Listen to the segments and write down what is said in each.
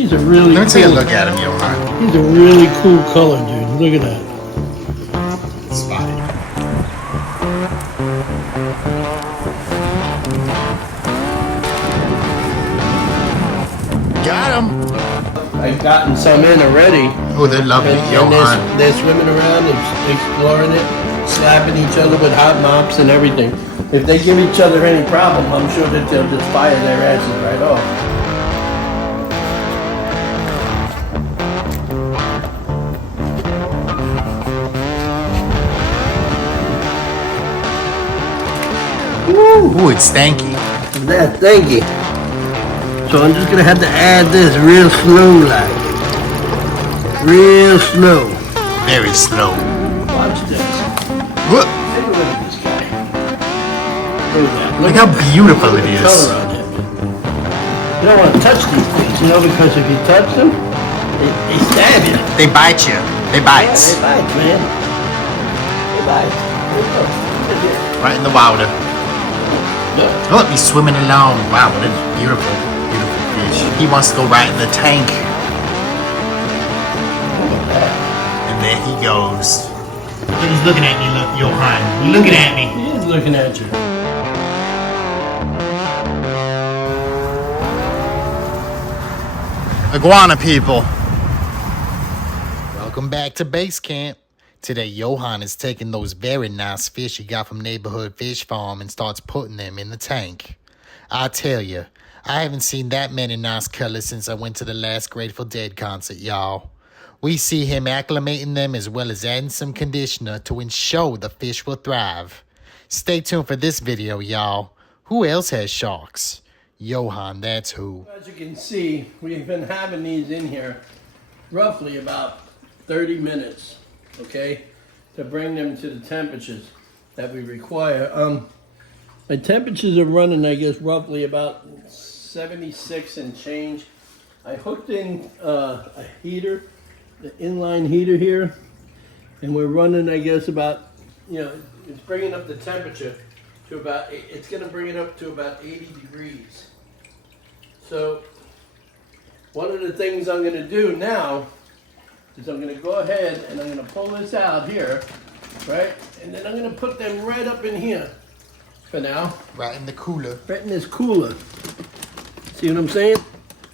He's a really Let me take a look at him, Johan. He's a really cool color, dude. Look at that. Spotted. Got him. I've gotten some in already. Oh, they're lovely, And Johan. they're swimming around and exploring it, slapping each other with hot mops and everything. If they give each other any problem, I'm sure that they'll just fire their asses right off. Ooh, it's stanky. That thanky. So I'm just gonna have to add this real slow like. Real slow. Very slow. Watch this. Look, Take a look at this guy. Look at that. look how beautiful it the is. color on him. You don't want to touch these things, you know, because if you touch them, they stab you. They bite you. They bite. They bite, man. They bite. There you go. Look at this. Right in the water. Look. Look, he's swimming along. Wow, what a beautiful, beautiful fish. He wants to go right in the tank. Look at that. And there he goes. He's looking at me, look, Johan. He's looking at me. He is looking at you. Iguana people. Welcome back to base camp. Today, Johan is taking those very nice fish he got from Neighborhood Fish Farm and starts putting them in the tank. I tell you, I haven't seen that many nice colors since I went to the last Grateful Dead concert, y'all. We see him acclimating them as well as adding some conditioner to ensure the fish will thrive. Stay tuned for this video, y'all. Who else has sharks? Johan, that's who. As you can see, we've been having these in here roughly about 30 minutes, okay, to bring them to the temperatures that we require. My temperatures are running, I guess, roughly about 76 and change. I hooked in a heater, the inline heater here, and we're running, I guess, about, you know, it's bringing up the temperature to about, it's going to bring it up to about 80 degrees. So one of the things I'm going to do now is I'm going to go ahead and I'm going to pull this out here, right? And then I'm going to put them right up in here for now. Right in the cooler. Right in this cooler. See what I'm saying?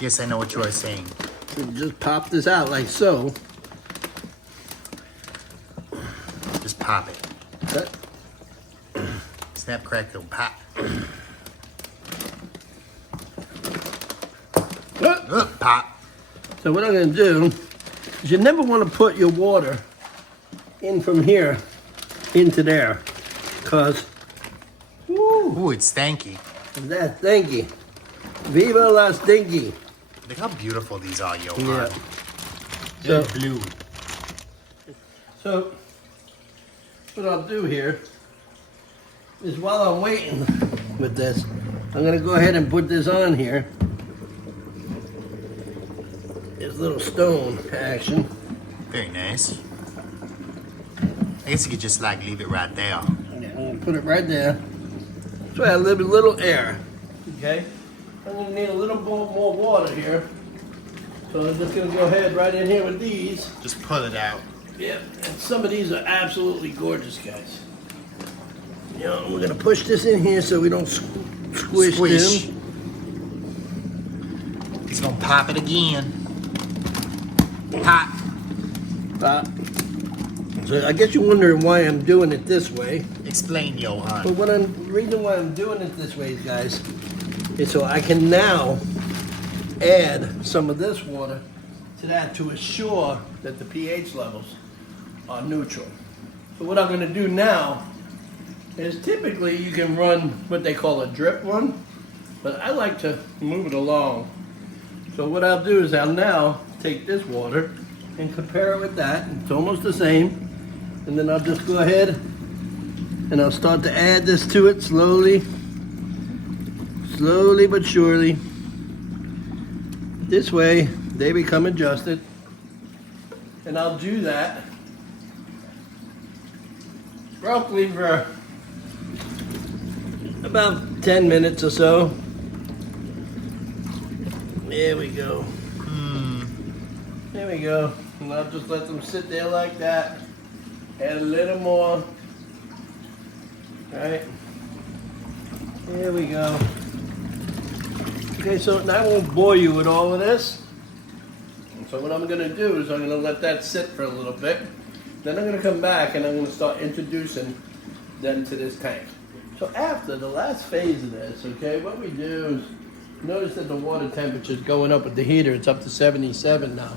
Yes, I know what you are saying. So just pop this out like so. Just pop it. Cut. Snap, crackle, pop. Pop. So what I'm going to do is you never want to put your water in from here into there, because Ooh, it's stanky. that stinky. Viva la stinky. Look how beautiful these are, Johan. Yeah. They're So- blue. So what I'll do here is while I'm waiting with this, I'm going to go ahead and put this on here. This little stone action. Very nice. I guess you could just like leave it right there. Yeah, I'm going to put it right there. So I have a little air. Okay? I'm going to need a little more water here. So I'm just going to go ahead right in here with these. Just pull it out. Yeah, and some of these are absolutely gorgeous, guys. You know, we're going to push this in here so we don't squish them. He's gonna pop it again. Pop. So I guess you're wondering why I'm doing it this way. Explain, But Johan. the reason why I'm doing it this way, guys, is so I can now add some of this water to that to assure that the pH levels are neutral. So what I'm going to do now is typically you can run what they call a drip run, but I like to move it along. So what I'll do is I'll now take this water and compare it with that. It's almost the same. And then I'll just go ahead and I'll start to add this to it slowly but surely. This way they become adjusted. And I'll do that roughly for about 10 minutes or so. There we go. There we go. And I'll just let them sit there like that. Add a little more. Right. There we go. Okay, so now I won't bore you with all of this. So what I'm going to do is I'm going to let that sit for a little bit. Then I'm going to come back and I'm going to start introducing them to this tank. So after the last phase of this, okay, what we do is notice that the water temperature is going up with the heater. It's up to 77 now.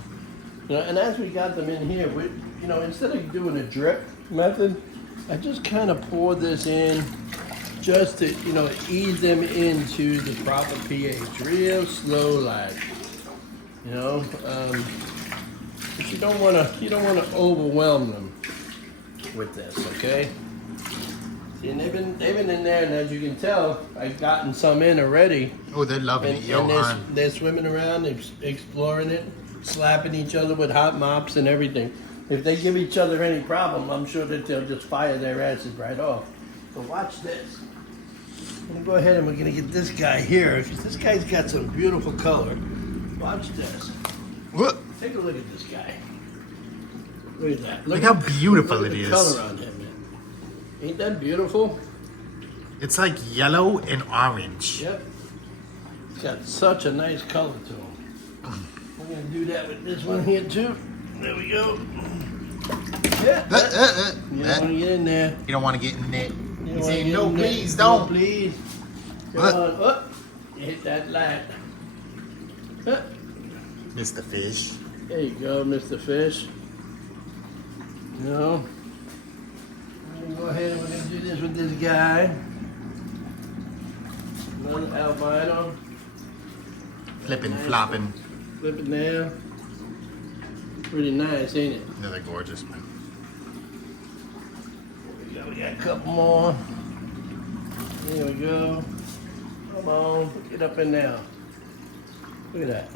You know, and as we got them in here, we, you know, instead of doing a drip method, I just kind of pour this in just to, you know, ease them into the proper pH, real slow like. You know, but you don't want to overwhelm them with this, okay? See, and they've been in there, and as you can tell, I've gotten some in already. Oh, they're loving it, Johan. And they're swimming around, they're exploring it, slapping each other with hot mops and everything. If they give each other any problem, I'm sure that they'll just fire their asses right off. So watch this. I'm gonna go ahead and we're gonna get this guy here, because this guy's got some beautiful color. Watch this. What? Take a look at this guy. Look at that. Look how beautiful it is. Color on him, man. Ain't that beautiful? It's like yellow and orange. Yep. It's got such a nice color to him. We're gonna do that with this one here too. There we go. Yeah. You don't want to get in there. You don't want to get in there. He's saying, no, please No, don't. please. Come on. Oh, you hit that light. Mr. Fish. There you go, Mr. Fish. No. We're gonna go ahead and we're gonna do this with this guy. Another albino. Flipping, Nice. flopping. Flipping there. Pretty nice, ain't it? Yeah, they're gorgeous. We got a couple more. There we go. Come on, get up in there. Look at that.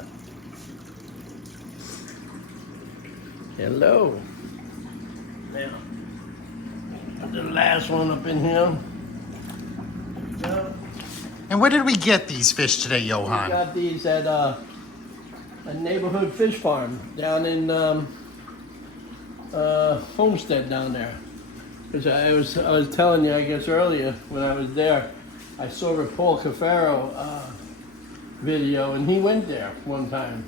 Hello. Now, put the last one up in here. There we go. And where did we get these fish today, We Johan? got these at a neighborhood fish farm down in Homestead down there. Because I was telling you, I guess earlier when I was there, I saw a Paul Cuffaro video, and he went there one time.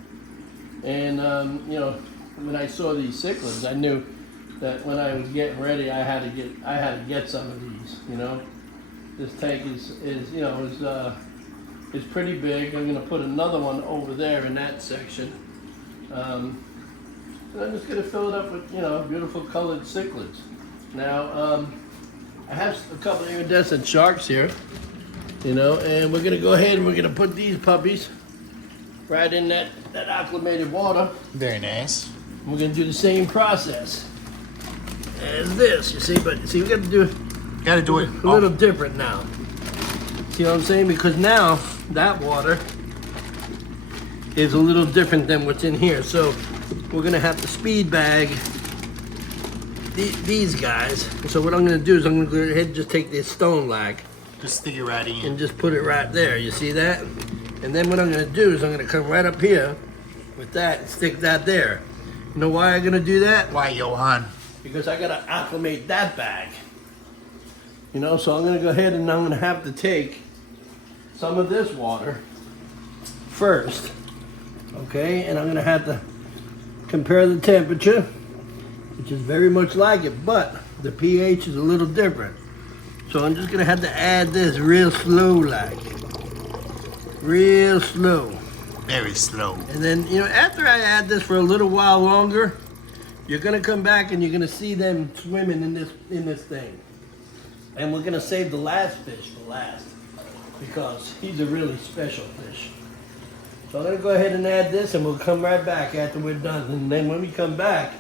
And you know, when I saw these cichlids, I knew that when I was getting ready, I had to get some of these. You know, this tank is you know is pretty big. I'm gonna put another one over there in that section. And I'm just gonna fill it up with, you know, beautiful colored cichlids. Now, I have a couple of iridescent sharks here, you know, and we're gonna go ahead and we're gonna put these puppies right in that acclimated water. Very nice. We're gonna do the same process as this, you see, but see, we gotta do Gotta do it. a little different now. See what I'm saying? Because now that water is a little different than what's in here. So we're gonna have to speed bag these guys. So what I'm gonna do is I'm gonna go ahead and just take this stone lag Just stick it right in. and just put it right there. You see that? And then what I'm gonna do is I'm gonna come right up here with that and stick that there. You know why I'm gonna do that? Why, Johan? Because I gotta acclimate that bag. You know, so I'm gonna go ahead and I'm gonna have to take some of this water first, okay? And I'm gonna have to compare the temperature, which is very much like it, but the pH is a little different. So I'm just gonna have to add this real slow like, real slow. Very slow. And then, you know, after I add this for a little while longer, you're gonna come back and you're gonna see them swimming in this thing. And we're gonna save the last fish for last, because he's a really special fish. So I'm gonna go ahead and add this, and we'll come right back after we're done. And then when we come back,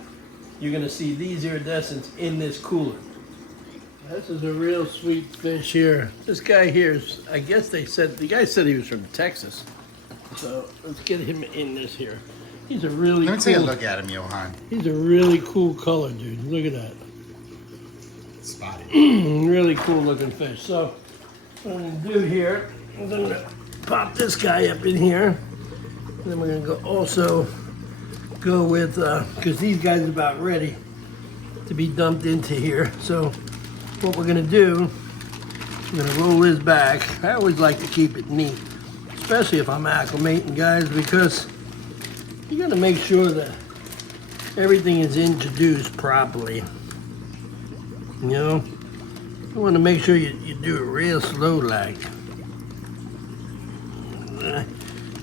you're gonna see these iridescents in this cooler. This is a real sweet fish here. This guy here is, I guess the guy said he was from Texas. So let's get him in this here. He's a really Let me take a look at him, Johan. He's a really cool color, dude. Look at that. Spotted. Really cool looking fish. So what I'm gonna do here is I'm gonna pop this guy up in here. And then we're gonna go also go with, because these guys are about ready to be dumped into here. So what we're gonna do, we're gonna roll this back. I always like to keep it neat, especially if I'm acclimating, guys, because you gotta make sure that everything is introduced properly. You know, you wanna make sure you do it real slow like.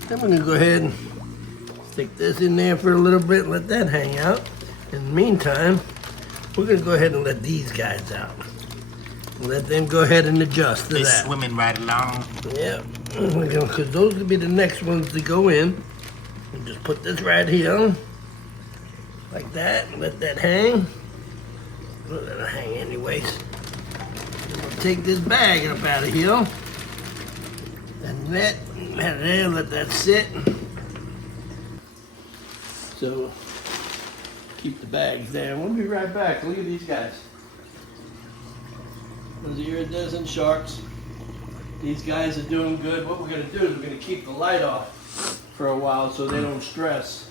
I'm gonna go ahead and stick this in there for a little bit and let that hang out. In the meantime, we're gonna go ahead and let these guys out. Let them go ahead and adjust to They're that. swimming right along. Yeah, because those will be the next ones to go in. And just put this right here, like that, and let that hang. Let it hang anyways. And we'll take this bag up out of here. And let that sit. So, keep the bags there. We'll be right back. Look at these guys. Those iridescent sharks. These guys are doing good. What we're going to do is we're going to keep the light off for a while so they don't stress.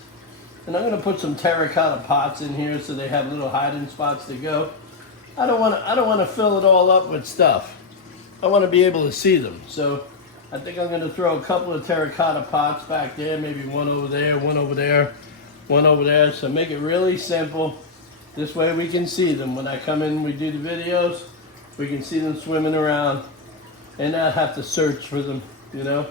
And I'm going to put some terracotta pots in here so they have little hiding spots to go. I don't want to fill it all up with stuff. I want to be able to see them. So I think I'm going to throw a couple of terracotta pots back there, maybe one over there, one over there, one over there. So make it really simple. This way we can see them. When I come in, we do the videos, we can see them swimming around and not have to search for them, you know.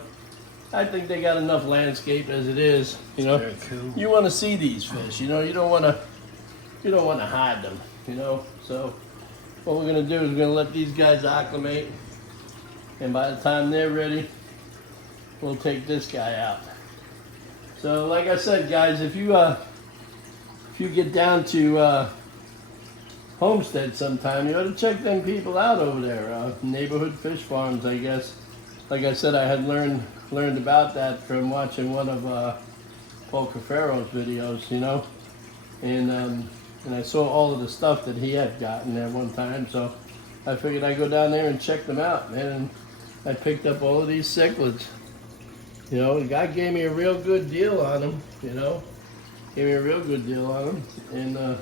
I think they got enough landscape as it is, you know. Very cool. You want to see these fish, you know. You don't want to hide them, you know. So what we're going to do is we're going to let these guys acclimate. And by the time they're ready, we'll take this guy out. So like I said, guys, if you get down to Homestead sometime, you ought to check them people out over there. Neighborhood fish farms, I guess. Like I said, I had learned about that from watching one of Paul Cuffaro's videos, you know. And I saw all of the stuff that he had gotten there one time, so I figured I'd go down there and check them out, man. And I picked up all of these cichlids. You know, the guy gave me a real good deal on them, you know. Gave me a real good deal on them. And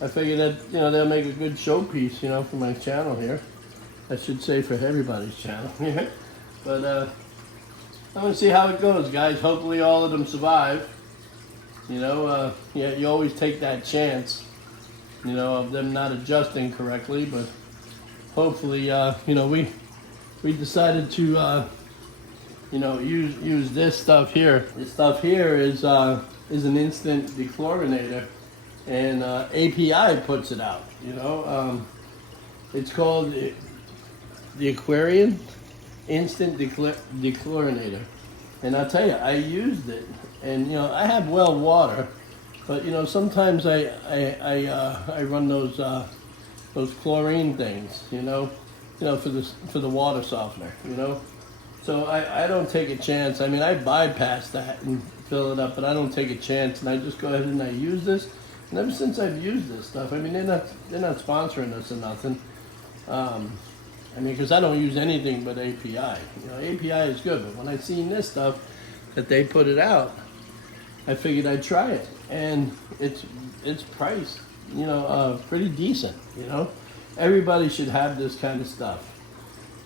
I figured that, you know, they'll make a good showpiece, you know, for my channel here. I should say for everybody's channel. But I'm going to see how it goes, guys. Hopefully all of them survive. You know, yeah, you always take that chance, you know, of them not adjusting correctly. But hopefully, you know, we decided to, you know, use this stuff here. This stuff here is an instant dechlorinator, and API puts it out. You know, it's called the Aquarium Instant Dechlorinator, and I'll tell you, I used it, and you know, I have well water, but you know, sometimes I run those chlorine things, you know, for the water softener, you know. So I don't take a chance. I mean, I bypass that and fill it up, but I don't take a chance, and I just go ahead and I use this. And ever since I've used this stuff, I mean, they're not sponsoring us or nothing. I mean, because I don't use anything but API. You know, API is good, but when I seen this stuff that they put it out, I figured I'd try it, and it's priced, you know, pretty decent. You know, everybody should have this kind of stuff.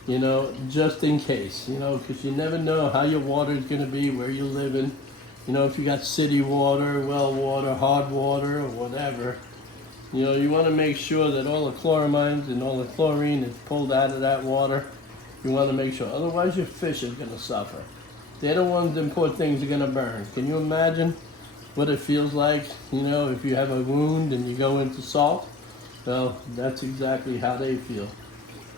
You know, just in case. You know, because you never know how your water is going to be, where you're living. You know, if you got city water, well water, hard water, or whatever. You know, you want to make sure that all the chloramines and all the chlorine is pulled out of that water. You want to make sure, otherwise your fish is going to suffer. They're the ones them poor things are going to burn. Can you imagine what it feels like, you know, if you have a wound and you go into salt? Well, that's exactly how they feel.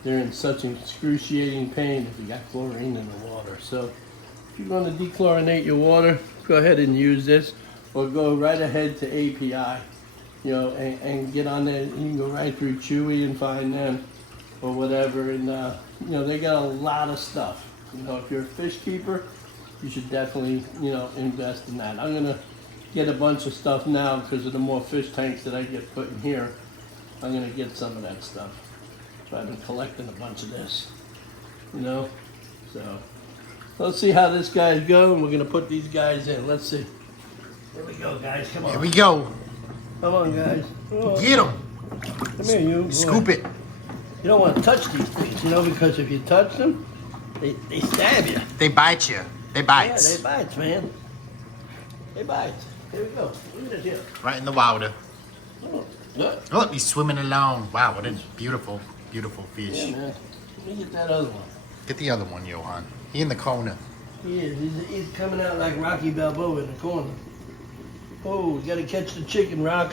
They're in such excruciating pain if you got chlorine in the water. So if you're going to dechlorinate your water, go ahead and use this, or go right ahead to API. You know, and get on there. You can go right through Chewy and find them, or whatever. And you know, they got a lot of stuff. You know, if you're a fish keeper, you should definitely, you know, invest in that. I'm gonna get a bunch of stuff now because of the more fish tanks that I get put in here. I'm gonna get some of that stuff. So I've been collecting a bunch of this. You know, so let's see how this guy's going. We're gonna put these guys in. Let's see. Here we go, guys. Come on. Here we go. Come on, guys. Oh. Get them. Come here, you. Scoop it. You don't want to touch these things, you know, because if you touch them, they stab you. They bite you. They bite. Yeah, they bite, man. They bite. Here we go. Look at it here. Right in the water. Oh, look. Oh, he's swimming along. Wow, what a beautiful, beautiful fish. Yeah, man. Let me get that other one. Get the other one, Johan. He in the corner. He is. He's coming out like Rocky Balboa in the corner. Oh, you gotta catch the chicken, Rock.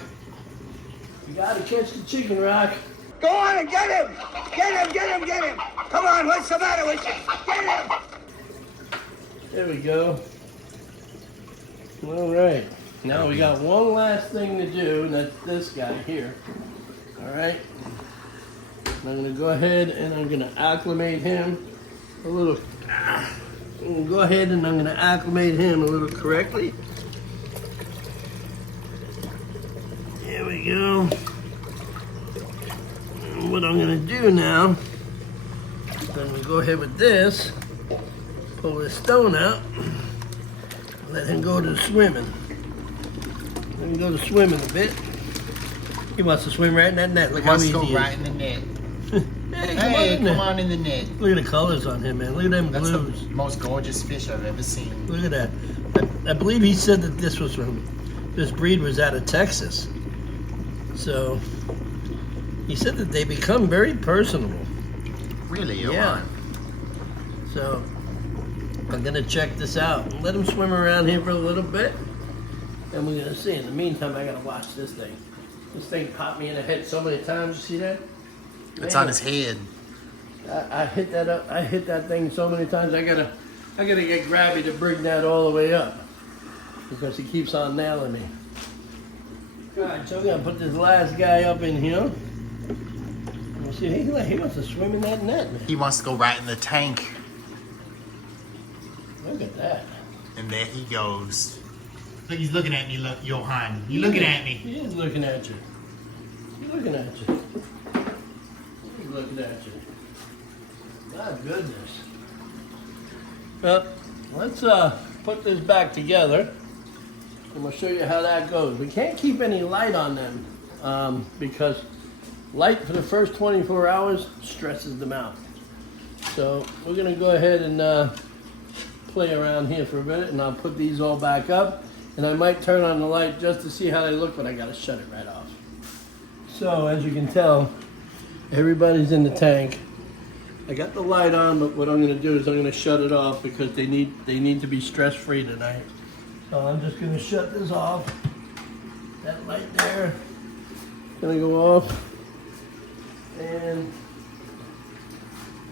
You gotta catch the chicken, Rock. Go on and get him! Get him, get him, get him! Come on, what's the matter with you? Get him! There we go. All right. Now we got one last thing to do, and that's this guy here. All right. I'm gonna go ahead and I'm gonna acclimate him a little. I'm gonna go ahead and I'm gonna acclimate him a little correctly. There we go. And what I'm gonna do now, I'm gonna go ahead with this, pull this stone out, let him go to swimming. Let him go to swimming a bit. He wants to swim right in that net. Look how easy Let's go he is. right in the net. Hey, Come on in the net. Look at the colors on him, man. Look at them That's blues. the most gorgeous fish I've ever seen. Look at that. I believe he said that this breed was out of Texas. So he said that they become very personable. Really, Johan? Yeah. So I'm gonna check this out. Let him swim around here for a little bit, and we're gonna see. In the meantime, I gotta watch this thing. This thing popped me in the head so many times. You see that? It's Man, on his head. I hit that up. I hit that thing so many times. I gotta get Grabby to bring that all the way up because he keeps on nailing me. All right, so I'm gonna put this last guy up in here. You see, he wants to swim in that net, man. He wants to go right in the tank. Look at that. And there he goes. Look, he's looking at me, look, Johan. You looking at me. He is looking at you. He's looking at you. He's looking at you. My goodness. Well, let's put this back together. I'm going to show you how that goes. We can't keep any light on them because light for the first 24 hours stresses them out. So we're going to go ahead and play around here for a minute, and I'll put these all back up. And I might turn on the light just to see how they look, but I got to shut it right off. So as you can tell, everybody's in the tank. I got the light on, but what I'm going to do is I'm going to shut it off because they need to be stress-free tonight. So I'm just going to shut this off. That light there is going to go off. And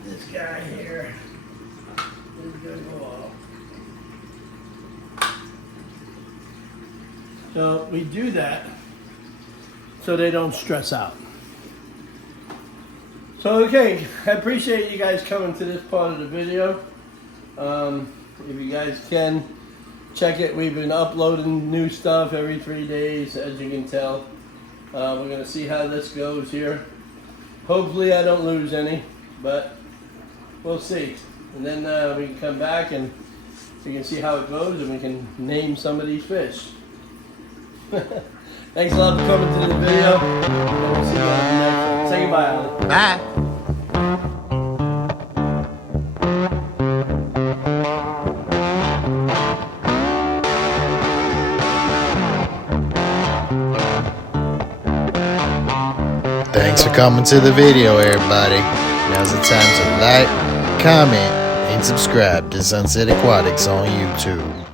this guy here is going to go off. So we do that so they don't stress out. So okay, I appreciate you guys coming to this part of the video. If you guys can, check it. We've been uploading new stuff every 3 days, as you can tell. We're going to see how this goes here. Hopefully I don't lose any, but we'll see. And then we can come back and we can see how it goes and we can name some of these fish. Thanks a lot for coming to the video. And we'll see you on the next one. Say goodbye, Alan. Bye. Thanks for coming to the video, everybody. Now's the time to like, comment, and subscribe to Sunset Aquatics on YouTube.